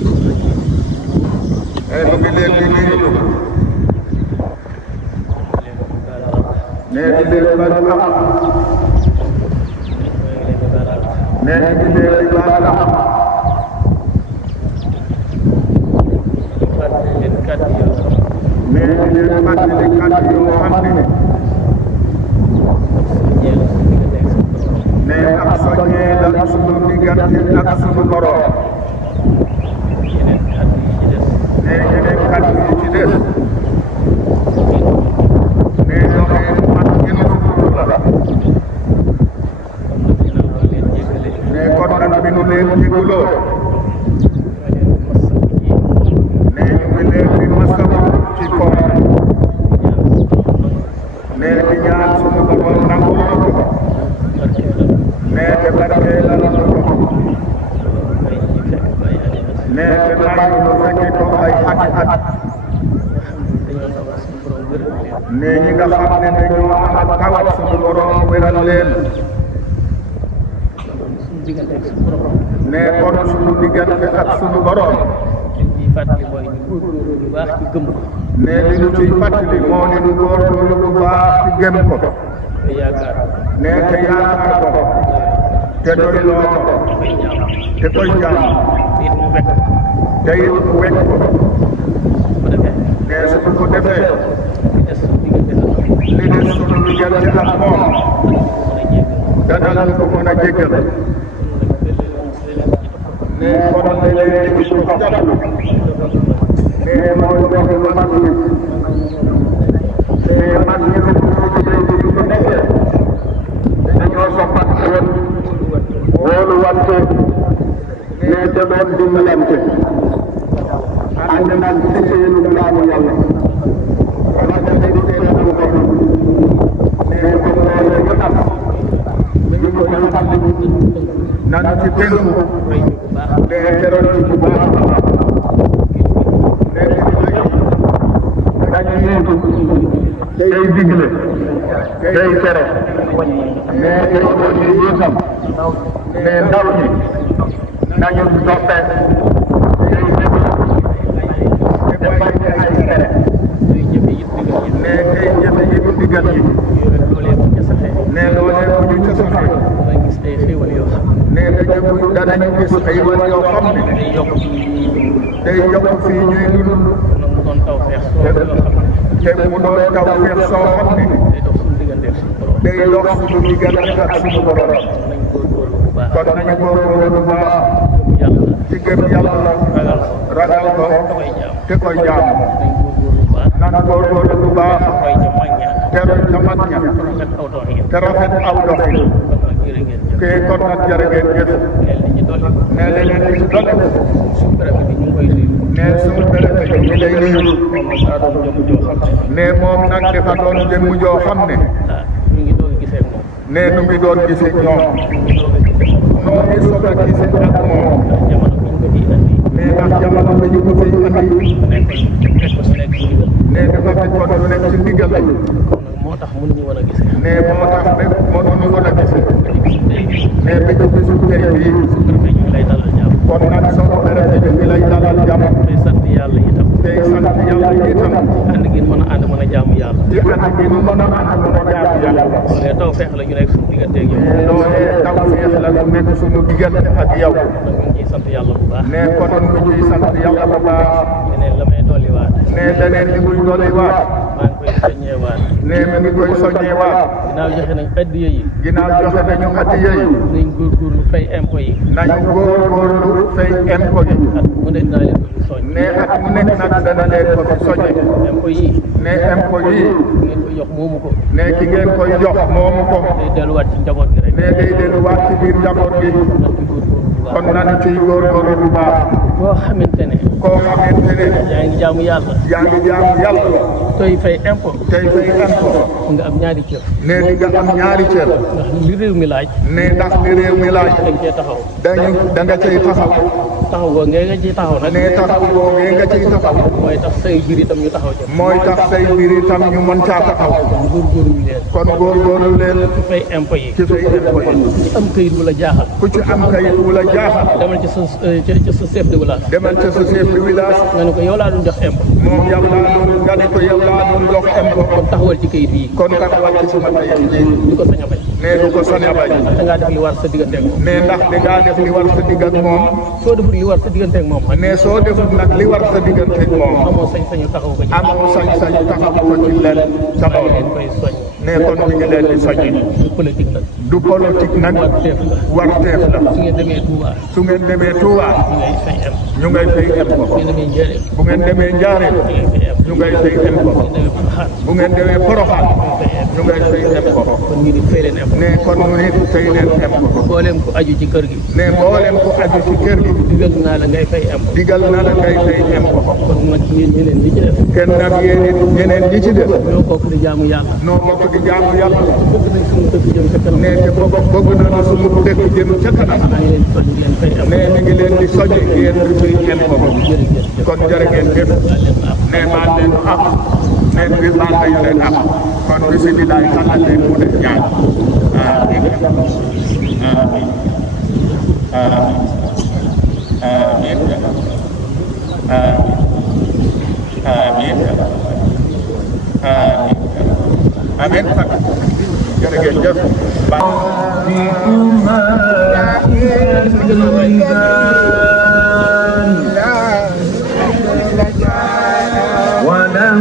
mu ngi leen di nuyu di leen baal àq di leen baal àq di leen fàttali kàddu yoo xam ne ak soññee la sunu diggante ak sunu borom yeneen kàddu yi ci des doxee mat gën a la kon nag bi nu leen jégaloo ñu ngi leen di masawu ci koor di ñaan sunu borom nangu na ko te barkeelal na ko te may nu fekke ko ay at ñi nga xam ne dañoo am tawat sunu borom wéral leen kon sunu diggante ak sunu borom li ñu ciy fàttali moo di ñu góorgóorlu bu baax ci gëm ko te yaakaar ko te doyloo ko te koy jaam te it mu wekk ko su ko defee li des sunu diggante ak moom dana ko mën a jéggal kon léeg-léeg gis ko jàpp mooy doxi lu mag ñi mag ñi ko nekkee dañoo soppat woon wóolu wante te doon dimbalante ànd nag ci seenu jaamu yàlla wala dafa di seen am ko comme loolu ñu am ñu ko ñu xam nanu ci tënku teroon ci bu baax dañu yéetu day digle day tere tey doon ñu itam ndaw ñi nañu toppe day digle te bàyyi ay tere tey jëfe yi mu digal yi loolee bu ñu ca saxee danañu gis xéewal yoo xam ne day yokk fii ñuy dund te mu doon taw feex soo xam ne day dox suñu diggante ak suñu borom kon nañu góorgóorlu bu baax ci gëm yàlla ragal ko te koy jaam nan góorgóorlu bu baax te roy ca mag ña te rafet aw doxin kon nag jërë ngeen jëf leneen li ci dolli suñu préfet bi ñu lay nuyu moom nag dafa doon jëmm joo xam ne nu ngi doon gisee ñoom noo ngi soog a gisee ak moom ndax jamono bi ñu ko fiy andi dafa fekkoon lu nekk ci ndigal moo tax mënuñu woon a gisee moo tax rek mënuñu woon a gisee bi ñu gisul tey bii kon nag soo préfet bi mi lay dalal jàmm tey sant yàlla itam ànd gi mën a ànd mën a jaamu yàlla ci ànd gi mën a ànd mën a jaamu yàlla loolee taw feex la ñu nekk suñu diggante ak yow loolee taw feex la ñu nekk suñu diggante ak yow ñu ngi ciy sant yàlla bu baax kon ñu ciy sant yàlla bu baax leneen la may dolliwaat leneen li muy dolliwaat maa ngi koy soññeewaat mi ngi koy soññewaat ginnaaw joxe nañ addiya yi nañ góorgóorlu fay impôt yi nañ góorgóorlu fay impôt yi at mu nekk naa leen ko fi soñ at mu nekk nag dana leen ko fi soññe impôt yi impôt yi ngeen koy jox moomu ko ki ngeen koy jox moomu ko day delluwaat ci njaboot gi rek day delluwaat ci biir njaboot gi kon nañu ciy góorgóorlu bu baax koo xamante ne yaa ngi jaamu yàlla tey fay impôt nga am ñaari cër di nga am ñaari cër ndax li réew mi laaj ndax li réew mi laaj dañ cee taxaw da nga cay taxaw boo ngee nga ciy taxaw nag taxaw boo ngee nga ciy taxaw mooy tax say biir itam ñu taxaw ca mooy tax say biir itam ñu mën caa taxaw kon góorgóorlu leen ci fay impôt yi ci am kayit wu la jaaxal ku ci am kayit wu la jaaxal demal ci sa chef de village demal ca sa chef de village nga ne ko yow laa doon jox impôt moom yow laa doon nga ne ko yow laa doon jox impôt kon taxawal ci kayit yi kon kat wàcc sama kayit yi di ko sañ a bañ nee du ko sañ a bañ da ngaa def li war sa diggante ak moom nee ndax da ngaa def li war sa digg ak moom soo deful li war sa diggante ak moom nee soo deful nag li war sa diggante ak moom amoo sañ-sañu taxaw ko ci amoo sañ-sañ taxaw ko ci leen sa maa ngi bopp leen koy soñ nee kon mi ngi leen di soññi du politique nag du politique nag warteef la warteef la su ngeen demee Touba su ngeen demee Touba ñu ngay fay impôt ñu ngay fay impôt su ngeen demee Njaaréem bu ngeen demee Njaaréem ñu ngay fay impôt ñu ngay fay impôt bu ngeen demee Porokhane bu ngeen demee Porokhane ñu ngay fay impôt kon ñu di fay leen impôt nee kon mu ne fay leen impôt mboolem ku aju ci kër gi nee mboolem ku aju ci kër gi digal naa la ngay fay impôt digal na la ngay fay impôt kon nag ñun ñeneen ñi ci def kenn nag yéen it ñeneen ñi ci def ñoo bokk di jaamu yàlla noo bokk di jaamu yàlla bëgg nañ suñu dëkk jëm ca kanam nee te boobu bëgg na na suñu dëkk jëm ca kanam maa ngi leen soñ ngeen fay impôt nee mi ngi leen di soññ yéen di fay impôt jërëjëf kon jërë ngeen jëf nee baal leen am nee bi baal nañu leen am kon bisimilah xanaa leen mu def ñaan amiin amiin amiin amiin jërë ngeen jëf وله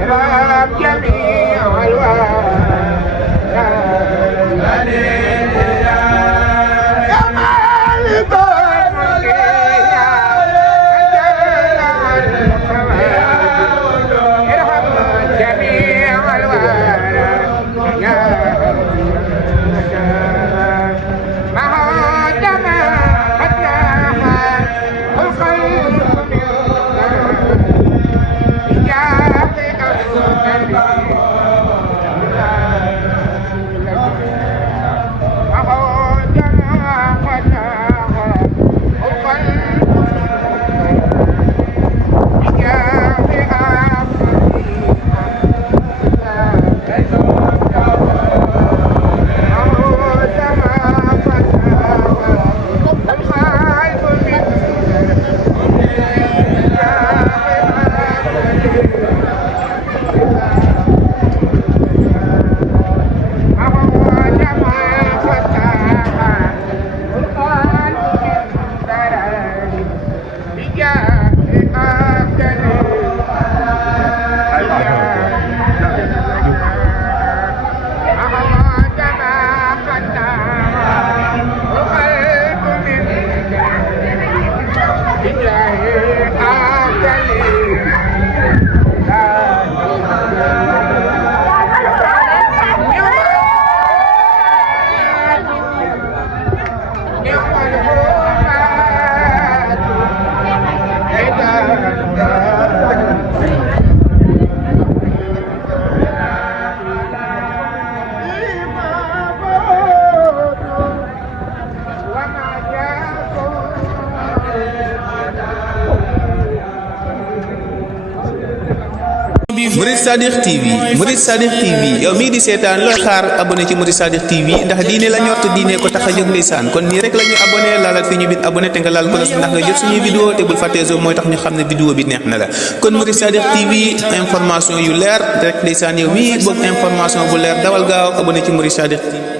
الجواب جميع الوالدين Sadikh TV yow mii di seetaan looy xaar abonné ci Murid Sadikh TV ndax diine la ñor te diine ko tax a jóg ndeysaan kon nii rek la ñuy abonné laalal fi ñu bind abonné te nga laal cloche ndax nga jot suñuy vidéo te bul fàttee zo mooy tax ñu xam ne vidéo bi neex na la kon Murid Sadikh TV information yu leer rek ndeysaan yow mii bëgg information bu leer dawal gaaw abonné ci Murid Sadikh TV